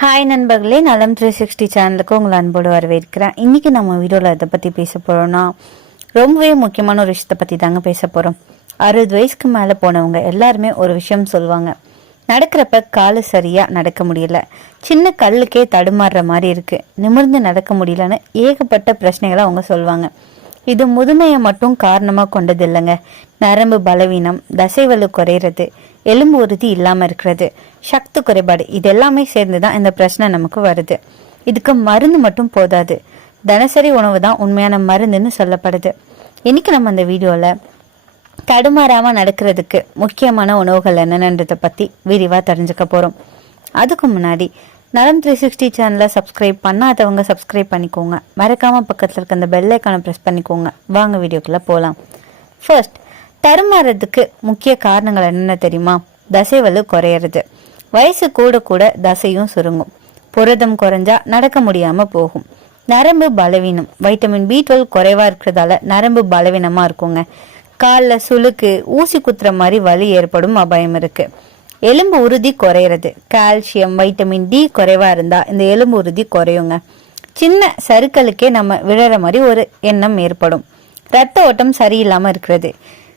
Hi நண்பர்களே. நலம் three sixty சேனலுக்கு உங்களை அன்போடு வரவேற்கிறேன். இன்றைக்கி நம்ம வீடியோவில் இதை பற்றி பேச போகிறோம்னா ரொம்பவே முக்கியமான ஒரு விஷயத்தை பற்றி தாங்க பேச போகிறோம் அறுபது வயசுக்கு மேலே போனவங்க எல்லாருமே ஒரு விஷயம் சொல்லுவாங்க. நடக்கிறப்ப காலு சரியாக நடக்க முடியல. சின்ன கல்லுக்கே தடுமாறுற மாதிரி இருக்குது நிமிர்ந்து நடக்க முடியலன்னு ஏகப்பட்ட பிரச்சனைகளை அவங்க சொல்லுவாங்க. இது முதுமையை மட்டும் காரணமாக கொண்டது இல்லைங்க. நரம்பு பலவீனம் தசைவலு குறையிறது எலும்பு உறுதி இல்லாமல் இருக்கிறது. சக்தி குறைபாடு இது எல்லாமே சேர்ந்து தான் இந்த பிரச்சனை நமக்கு வருது. இதுக்கு மருந்து மட்டும் போதாது. தினசரி உணவு தான் உண்மையான மருந்துன்னு சொல்லப்படுது. இன்னைக்கு நம்ம அந்த வீடியோவில் தடுமாறாமல் நடக்கிறதுக்கு முக்கியமான உணவுகள் என்னென்னன்றதை பற்றி விரிவாக தெரிஞ்சுக்க போகிறோம் அதுக்கு முன்னாடி நலம் த்ரீ சிக்ஸ்டி சேனலை சப்ஸ்கிரைப் பண்ணாதவங்க சப்ஸ்கிரைப் பண்ணிக்கோங்க. மறக்காமல் பக்கத்தில் இருக்க அந்த பெல் ஐக்கானை ப்ரெஸ் பண்ணிக்கோங்க. வாங்க வீடியோக்குள்ளே போகலாம் ஃபர்ஸ்ட் தடுமாறதுக்கு முக்கிய காரணங்கள் என்னென்ன தெரியுமா? தசைவலு குறையிறது. வயசு கூட கூட தசையும் சுருங்கும். புரதம் குறைஞ்சா நடக்க முடியாமல் போகும். நரம்பு பலவீனம். வைட்டமின் பி டுவெல் குறைவா இருக்கிறதால நரம்பு பலவீனமாக இருக்குங்க. காலில் சுளுக்கு ஊசி குத்துற மாதிரி வலி ஏற்படும் அபாயம் இருக்கு. எலும்பு உறுதி குறையிறது. கால்சியம் வைட்டமின் டி குறைவா இருந்தா இந்த எலும்பு உறுதி குறையுங்க. சின்ன சருக்களுக்கே நம்ம விழற மாதிரி ஒரு எண்ணம் ஏற்படும். ரத்த ஓட்டம் சரியில்லாம இருக்கிறது.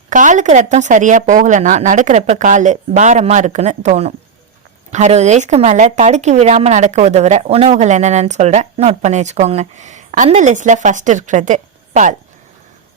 காலுக்கு ரத்தம் சரியா போகலைன்னா நடக்கிறப்ப காலு பாரமா இருக்குன்னு தோணும். அறுபது வயசுக்கு மேல தடுக்கி விழாம நடக்க உதவுற உணவுகள் என்னென்னு சொல்றேன் நோட் பண்ணி வச்சுக்கோங்க. அந்த லிஸ்ட்ல ஃபர்ஸ்ட் இருக்கிறது பால்.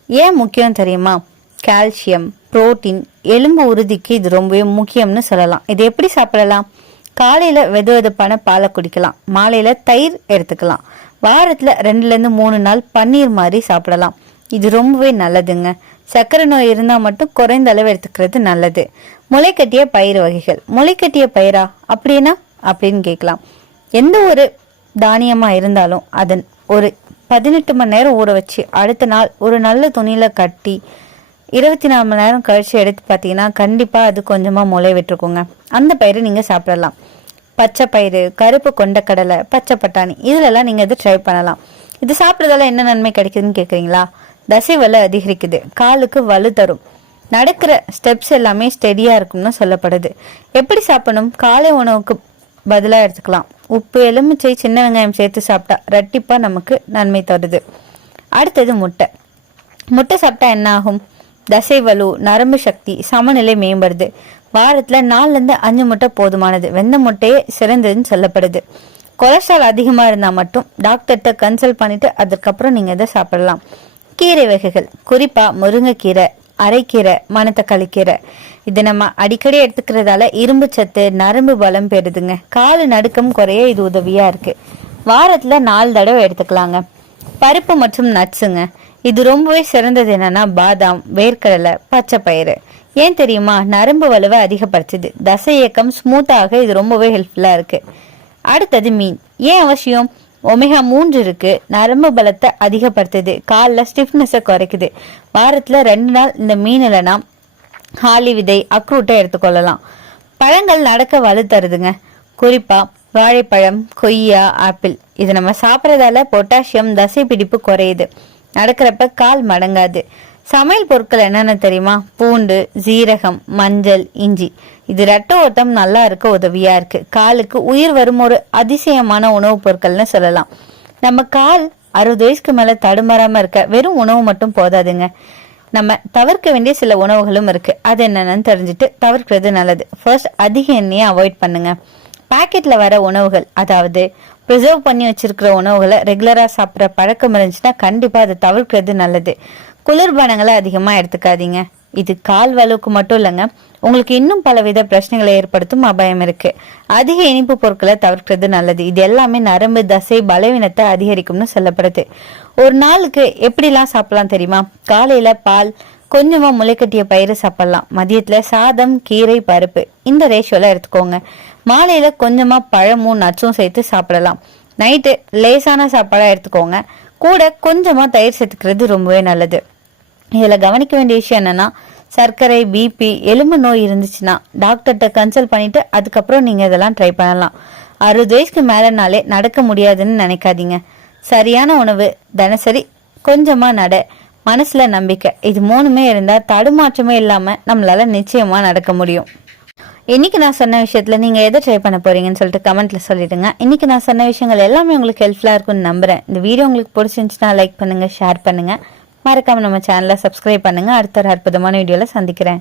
ஏன் முக்கியம் தெரியுமா? கால்சியம் புரோட்டீன் எலும்பு உறுதிக்கு இது ரொம்பவே முக்கியம்னு சொல்லலாம். இது எப்படி சாப்பிடலாம்? காலையில வெது வெதுப்பான பாலை குடிக்கலாம். மாலையில தயிர் எடுத்துக்கலாம். வாரத்துல ரெண்டுல இருந்து மூணு நாள் பன்னீர் மாதிரி சாப்பிடலாம். இது ரொம்பவே நல்லதுங்க. சர்க்கரை நோய் இருந்தா மட்டும் குறைந்த அளவு எடுத்துக்கிறது நல்லது. முளைக்கட்டிய பயிர் வகைகள். முளைக்கட்டிய பயிரா? அப்படின்னா? அப்படின்னு கேட்கலாம். எந்த ஒரு தானியமா இருந்தாலும் அதன் ஒரு பதினெட்டு மணி நேரம் ஊற வச்சு அடுத்த நாள் ஒரு நல்ல துணியில கட்டி இருபத்தி நாலு மணி நேரம் கழிச்சு எடுத்து பார்த்தீங்கன்னா கண்டிப்பாக அது கொஞ்சமாக முளை விட்டுருக்குங்க. அந்த பயிரை நீங்கள் சாப்பிடலாம். பச்சை பயிறு கருப்பு கொண்டக்கடலை பச்சை பட்டாணி இதிலெல்லாம் நீங்கள் இது ட்ரை பண்ணலாம். இது சாப்பிட்றதால என்ன நன்மை கிடைக்குதுன்னு கேட்குறீங்களா? தசை வலு அதிகரிக்குது. காலுக்கு வலு தரும். நடக்கிற ஸ்டெப்ஸ் எல்லாமே ஸ்டெடியாக இருக்கும்னு சொல்லப்படுது. எப்படி சாப்பிடணும்? காலை உணவுக்கு பதிலாக எடுத்துக்கலாம். உப்பு எலுமிச்சை சின்ன வெங்காயம் சேர்த்து சாப்பிட்டா ரெட்டிப்பாக நமக்கு நன்மை தருது. அடுத்தது முட்டை. முட்டை சாப்பிட்டா என்ன ஆகும்? தசை வலு நரம்பு சக்தி சமநிலை மேம்படுது. வாரத்துல நாலுல இருந்து அஞ்சு முட்டை போதுமானது. வெந்த முட்டையே சிறந்ததுன்னு சொல்லப்படுது. கொலஸ்ட்ரால் அதிகமா இருந்தா மட்டும் டாக்டர்கிட்ட கன்சல்ட் பண்ணிட்டு அதுக்கப்புறம் நீங்க இதை சாப்பிடலாம். கீரை வகைகள். குறிப்பாக முருங்கைக்கீரை அரைக்கீரை மணத்தக்காளி கீரை. இது நம்ம அடிக்கடி எடுத்துக்கிறதால இரும்பு சத்து நரம்பு பலம் பெறுதுங்க. கால் நடுக்கம் குறைய இது உதவியாக இருக்குது வாரத்தில் நாலு தடவை எடுத்துக்கலாங்க. பருப்பு மற்றும் நட்ஸுங்க. இது ரொம்பவே சிறந்தது என்னன்னா பாதாம் வேர்க்கடலை பச்சை பயிறு. ஏன் தெரியுமா? நரம்பு வலுவை அதிகப்படுத்துது. தசை இயக்கம் ஸ்மூத்தாக இது ரொம்பவே ஹெல்ப்ஃபுல்லாக இருக்குது அடுத்தது மீன். ஏன் அவசியம்? ஒமேகா மூன்று இருக்கு. நரம்பு பலத்தை அதிகப்படுத்துது. காலில் ஸ்டிஃப்னஸை குறைக்குது. வாரத்துல ரெண்டு நாள் இந்த மீன் இல்லைன்னா ஹாலி விதை அக்ரூட்டை எடுத்துக்கொள்ளலாம். பழங்கள் நடக்க வலு தருதுங்க. குறிப்பா வாழைப்பழம் கொய்யா ஆப்பிள். இது நம்ம சாப்பிட்றதால பொட்டாசியம் தசை பிடிப்பு குறையுது. நடக்கிறப்ப கால் மடங்காது. சமையல் பொருட்கள் என்னென்ன தெரியுமா? பூண்டு சீரகம் மஞ்சள் இஞ்சி. இது ரத்த ஓட்டம் நல்லா இருக்க உதவியா இருக்கு. காலுக்கு உயிர் வரும் ஒரு அதிசயமான உணவுப் பொருட்கள்னு சொல்லலாம். நம்ம கால் அறுபது வயசுக்கு மேல தடுமாறாம இருக்க வெறும் உணவு மட்டும் போதாதுங்க. நம்ம தவிர்க்க வேண்டிய சில உணவுகளும் இருக்கு. அது என்னென்னு தெரிஞ்சுட்டு தவிர்க்கிறது நல்லது. ஃபர்ஸ்ட் அதிக எண்ணெயை அவாய்ட் பண்ணுங்க. பாக்கெட்ல வர உணவுகள் அதாவது ப்ரிசர்வ் பண்ணி வச்சிருக்கிற உணவுகளை ரெகுலரா சாப்பிட்ற பழக்கம் இருந்துச்சுன்னா கண்டிப்பா அதை தவிர்க்கிறது நல்லது. குளிர்பானங்களை அதிகமாக எடுத்துக்காதீங்க. இது கால் வலுவுக்கு மட்டும் இல்லைங்க. உங்களுக்கு இன்னும் பலவித பிரச்சனைகளை ஏற்படுத்தும் அபாயம் இருக்கு. அதிக இனிப்பு பொருட்களை தவிர்க்கிறது நல்லது. இது எல்லாமே நரம்பு தசை பலவீனத்தை அதிகரிக்கும்னு சொல்லப்படுது. ஒரு நாளுக்கு எப்படிலாம் சாப்பிடலாம் தெரியுமா? காலையில பால் கொஞ்சமா முளைக்கட்டிய பயிறு சாப்பிடலாம். மதியத்துல சாதம் கீரை பருப்பு. இந்த ரேஷியோல எடுத்துக்கோங்க. மாலையில கொஞ்சமா பழமும் நச்சும் சேர்த்து சாப்பிடலாம். நைட்டு லேசான சாப்பாடா எடுத்துக்கோங்க. கூட கொஞ்சமா தயிர் சேர்த்துக்கிறது ரொம்பவே நல்லது. இதில் கவனிக்க வேண்டிய விஷயம் என்னென்னா சர்க்கரை பிபி எலும்பு நோய் இருந்துச்சுன்னா டாக்டர்கிட்ட கன்சல்ட் பண்ணிவிட்டு அதுக்கப்புறம் நீங்கள் இதெல்லாம் ட்ரை பண்ணலாம். அறுபது வயசுக்கு மேலேனாலே நடக்க முடியாதுன்னு நினைக்காதீங்க. சரியான உணவு தினசரி கொஞ்சமாக நட மனசில் நம்பிக்கை. இது மூணுமே இருந்தால் தடுமாற்றமே இல்லாமல் நம்மளால் நிச்சயமாக நடக்க முடியும். இன்றைக்கி நான் சொன்ன விஷயத்தில் நீங்கள் எதை ட்ரை பண்ண போகிறீங்கன்னு சொல்லிட்டு கமெண்ட்டில் சொல்லிடுங்க. இன்னைக்கு நான் சொன்ன விஷயங்கள் எல்லாமே உங்களுக்கு ஹெல்ப்ஃபுல்லாக இருக்கும்னு நம்புகிறேன் இந்த வீடியோ உங்களுக்கு பிடிச்சிருந்துச்சுன்னா லைக் பண்ணுங்கள் ஷேர் பண்ணுங்கள் மறக்காமல் நம்ம சேனலை சப்ஸ்கிரைப் பண்ணுங்க. அடுத்த ஒரு அற்புதமான வீடியோவில் சந்திக்கிறேன்.